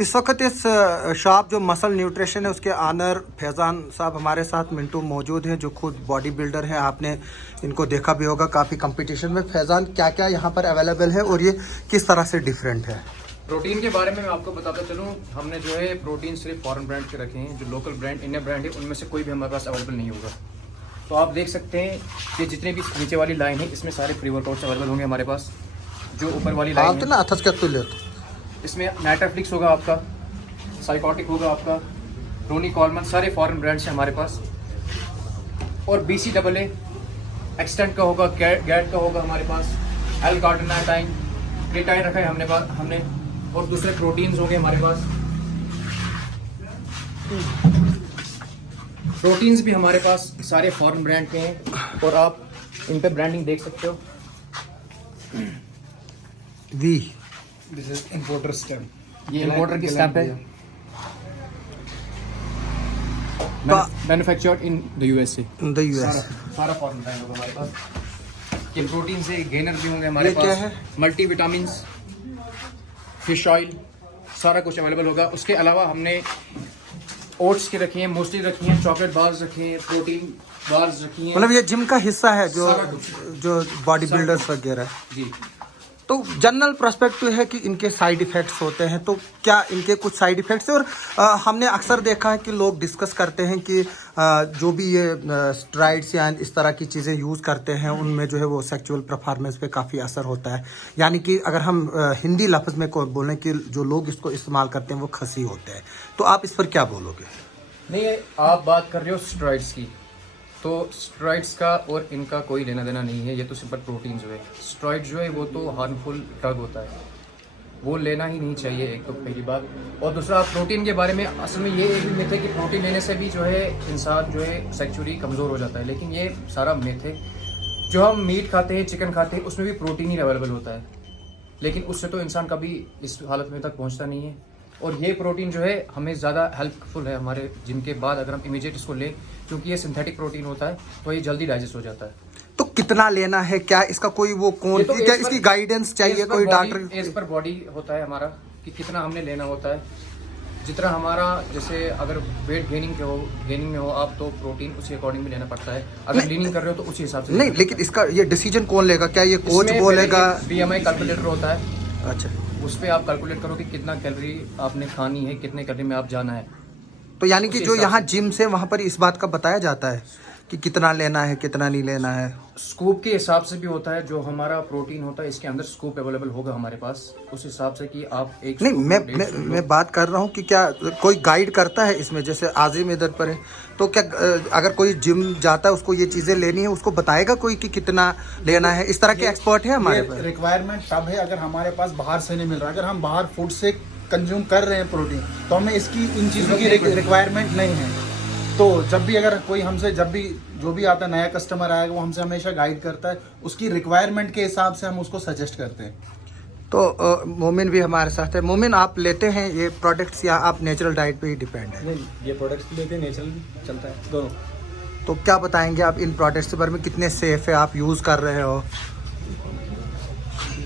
इस वक्त इस शॉप जो मसल न्यूट्रिशन है उसके ऑनर फैज़ान साहब हमारे साथ मिंटू मौजूद हैं, जो खुद बॉडी बिल्डर हैं। आपने इनको देखा भी होगा काफ़ी कंपटीशन में। फैज़ान, क्या क्या यहाँ पर अवेलेबल है और ये किस तरह से डिफरेंट है? प्रोटीन के बारे में मैं आपको बताता चलूँ, हमने जो है प्रोटीन सिर्फ फॉरेन ब्रांड के रखे हैं। जो लोकल ब्रांड इंडियन ब्रांड है उनमें से कोई भी हमारे पास अवेलेबल नहीं होगा। तो आप देख सकते हैं कि जितने भी नीचे वाली लाइन है इसमें सारे प्री वर्कआउट्स अवेलेबल होंगे हमारे पास। जो ऊपर वाली लाइन है ना इसमें नाइट्राफ्लिक्स होगा आपका, साइकोटिक होगा आपका, रोनी कॉलमन, सारे फॉरेन ब्रांड्स हैं हमारे पास। और BCAA एक्सटेंट का होगा, गैट का होगा हमारे पास, एल कार्टिनाटाइन, क्रेटाइन रखा है हमने और दूसरे प्रोटीन्स होंगे हमारे पास। प्रोटीन्स भी हमारे पास सारे फॉरेन ब्रांड के हैं और आप इन पे ब्रांडिंग देख सकते हो। We this is importer stamp. ये इंपोर्टर की स्टैम्प है, मैन्युफैक्चर्ड इन द USA। सारा फॉरेन ब्रांड होगा हमारे पास। ये प्रोटीन से गेनर भी होंगे हमारे पास। क्या है? मल्टी विटामिन्स, फिश ऑयल, सारा कुछ अवेलेबल होगा। उसके अलावा हमने ओट्स की रखी हैं, मोस्टली रखी हैं, चॉकलेट बार्स रखी हैं, प्रोटीन बार्स रखी हैं। मतलब ये जिम का हिस्सा है सारा कुछ। जो बॉडी बिल्डर्स वगैरह। जी। तो जनरल पर्सपेक्टिव है कि इनके साइड इफ़ेक्ट्स होते हैं, तो क्या इनके कुछ साइड इफ़ेक्ट्स हैं? और हमने अक्सर देखा है कि लोग डिस्कस करते हैं कि जो भी ये स्टेरॉइड्स या इस तरह की चीज़ें यूज़ करते हैं उनमें जो है वो सेक्सुअल परफॉर्मेंस पे काफ़ी असर होता है। यानी कि अगर हम हिंदी लफ्ज़ में को बोलें कि जो लोग इसको इस्तेमाल करते हैं वो खसी होते हैं, तो आप इस पर क्या बोलोगे? नहीं, आप बात कर रहे हो स्टेरॉइड्स की, तो स्टेरॉइड्स का और इनका कोई लेना देना नहीं है। ये तो सिंपल प्रोटीन जो है, स्टेरॉइड जो है वो तो हार्मफुल ड्रग होता है, वो लेना ही नहीं चाहिए, एक तो पहली बात। और दूसरा, प्रोटीन के बारे में असल में ये एक भी मिथ है कि प्रोटीन लेने से भी जो है इंसान जो है सेक्सुअली कमज़ोर हो जाता है, लेकिन ये सारा मिथ है। जो हम मीट खाते हैं, चिकन खाते हैं, उसमें भी प्रोटीन ही अवेलेबल होता है, लेकिन उससे तो इंसान कभी इस हालत में तक पहुँचता नहीं है। और ये प्रोटीन जो है हमें ज़्यादा हेल्पफुल है हमारे जिम के बाद, अगर हम इमीडिएट इसको लें, क्योंकि ये सिंथेटिक प्रोटीन होता है तो ये जल्दी डाइजेस्ट हो जाता है। तो कितना लेना है, क्या इसका कोई वो क्या इसकी गाइडेंस चाहिए कोई डॉक्टर? एज पर बॉडी होता है हमारा कि कितना हमने लेना होता है, जितना हमारा, जैसे अगर वेट गेनिंग में हो आप तो प्रोटीन उसी अकॉर्डिंग में लेना पड़ता है। अगर लीनिंग कर रहे हो तो उसी हिसाब से नहीं, लेकिन इसका ये डिसीजन कौन लेगा? क्या ये कोच बोलेगा? BMI कैलकुलेटर होता है, अच्छा, उस पर आप कैलकुलेट करो कि कितना कैलोरी आपने खानी है, कितने कैलोरी में आप जाना है। तो यानी कि जो यहाँ जिम से वहाँ पर इस बात का बताया जाता है कि कितना लेना है, कितना नहीं लेना है? स्कूप के हिसाब से भी होता है। जो हमारा प्रोटीन होता है इसके अंदर स्कूप अवेलेबल होगा हमारे पास, उस हिसाब से कि आप एक नहीं, मैं बात कर रहा हूँ कि क्या कोई गाइड करता है इसमें? जैसे आजिम इधर पर है, तो क्या अगर कोई जिम जाता है उसको ये चीज़ें लेनी है, उसको बताएगा कोई कि कितना लेना है? इस तरह के एक्सपर्ट है हमारे पास? रिक्वायरमेंट तब है अगर हमारे पास बाहर से नहीं मिल रहा। अगर हम बाहर फूड से कंज्यूम कर रहे हैं प्रोटीन, तो हमें इसकी इन चीज़ों की रिक्वायरमेंट नहीं है। तो जब भी अगर कोई हमसे, जब भी जो भी आता है नया कस्टमर आएगा, वो हमसे हमेशा गाइड करता है, उसकी रिक्वायरमेंट के हिसाब से हम उसको सजेस्ट करते हैं। तो मोमिन भी हमारे साथ है। मोमिन, आप लेते हैं ये प्रोडक्ट्स या आप नेचुरल डाइट पे ही डिपेंड है? नहीं, ये प्रोडक्ट्स भी लेते हैं, नेचुरल भी चलता है, दोनों। तो क्या बताएंगे आप इन प्रोडक्ट्स के बारे में? कितने सेफ है, आप यूज़ कर रहे हो?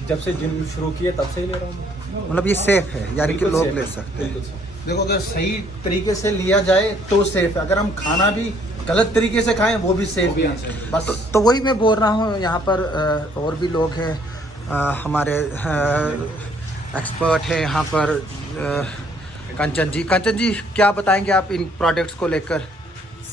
जब से जिम शुरू किया तब से ही ले रहा हूँ। मतलब ये सेफ है, यानी कि लोग ले सकते हैं? देखो, अगर सही तरीके से लिया जाए तो सेफ है, अगर हम खाना भी गलत तरीके से खाएं वो भी सेफ है। बस तो वही मैं बोल रहा हूँ, यहाँ पर और भी लोग हैं, हमारे एक्सपर्ट हैं यहाँ पर। कंचन जी, क्या बताएंगे आप इन प्रोडक्ट्स को लेकर?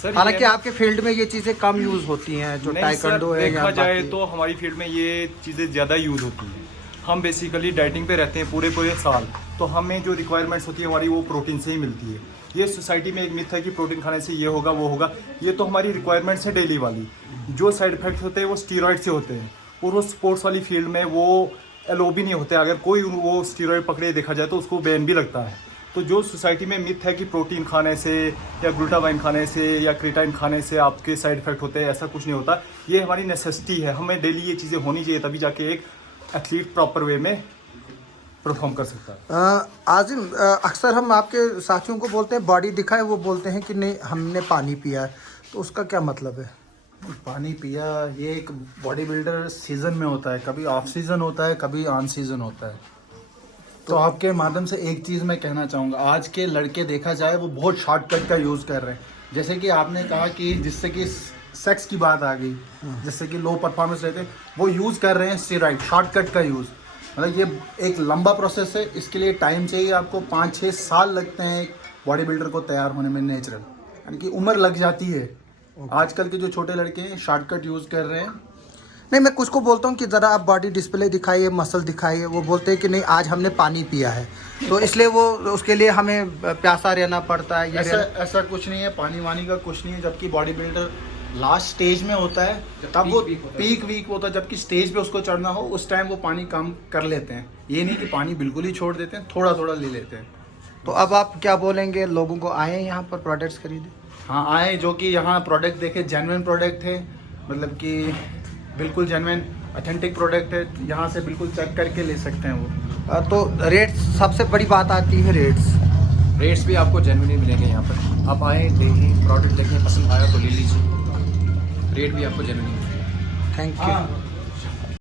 हालांकि आपके फील्ड में ये चीज़ें कम यूज़ होती हैं, जो टाइकोंडो है या देखा जाए तो हमारी फील्ड में ये चीज़ें ज़्यादा यूज़ होती हैं। हम बेसिकली डाइटिंग पे रहते हैं पूरे साल, तो हमें जो रिक्वायरमेंट्स होती है हमारी वो प्रोटीन से ही मिलती है। ये सोसाइटी में एक मिथ है कि प्रोटीन खाने से ये होगा वो होगा, ये तो हमारी रिक्वायरमेंट्स है डेली वाली। जो साइड इफेक्ट्स होते हैं वो स्टीरॉइड से होते हैं, और वो स्पोर्ट्स वाली फील्ड में वो एलो भी नहीं होते। अगर कोई वो स्टीरॉइड पकड़े देखा जाए तो उसको बैन भी लगता है। तो जो सोसाइटी में मिथ है कि प्रोटीन खाने से या ग्लूटामाइन खाने से या क्रेटाइन खाने से आपके साइड इफेक्ट होते हैं, ऐसा कुछ नहीं होता। ये हमारी नेसेसिटी है, हमें डेली ये चीज़ें होनी चाहिए, तभी जाके एक एथलीट प्रॉपर वे में परफॉर्म कर सकता है। आजिम, अक्सर हम आपके साथियों को बोलते हैं बॉडी दिखाए, वो बोलते हैं कि नहीं हमने पानी पिया है, तो उसका क्या मतलब है? पानी पिया, ये एक बॉडी बिल्डर सीजन में होता है, कभी ऑफ सीजन होता है, कभी ऑन सीजन होता है। तो आपके माध्यम से एक चीज़ मैं कहना चाहूँगा, आज के लड़के देखा जाए वो बहुत शॉर्टकट का यूज़ कर रहे हैं। जैसे कि आपने कहा कि जिससे कि सेक्स की बात आ गई, जिससे कि लो परफॉर्मेंस रहते हैं, वो यूज़ कर रहे हैं स्टेरॉइड, शॉर्टकट का यूज़। मतलब ये एक लंबा प्रोसेस है, इसके लिए टाइम चाहिए आपको, 5-6 साल लगते हैं एक बॉडी बिल्डर को तैयार होने में नेचुरल, यानी कि उम्र लग जाती है। आजकल के जो छोटे लड़के हैं शॉर्टकट यूज़ कर रहे हैं। नहीं, मैं कुछ को बोलता हूँ कि ज़रा आप बॉडी डिस्प्ले दिखाइए, मसल दिखाइए, वो बोलते हैं कि नहीं आज हमने पानी पिया है, तो इसलिए वो उसके लिए हमें प्यासा रहना पड़ता है। ऐसा कुछ नहीं है, पानी वानी का कुछ नहीं है। जबकि बॉडी बिल्डर लास्ट स्टेज में होता है, तब वो पीक वीक होता है, जबकि स्टेज पे उसको चढ़ना हो उस टाइम वो पानी कम कर लेते हैं। ये नहीं कि पानी बिल्कुल ही छोड़ देते हैं, थोड़ा थोड़ा ले लेते हैं। तो अब आप क्या बोलेंगे लोगों को, आए यहाँ पर प्रोडक्ट्स खरीदे? हाँ आए, जो कि यहाँ प्रोडक्ट देखे जेन्युइन प्रोडक्ट है, मतलब कि बिल्कुल जेन्युइन ऑथेंटिक प्रोडक्ट है, यहाँ से बिल्कुल चेक करके ले सकते हैं वो। तो रेट्स, सबसे बड़ी बात आती है रेट्स भी आपको जेन्युइन मिलेंगे यहाँ पर। आप आए, देखें, प्रोडक्ट देखें, पसंद आया तो ले लीजिए। रेट भी आपको जेन्युइन मिलेंगे। Thank you.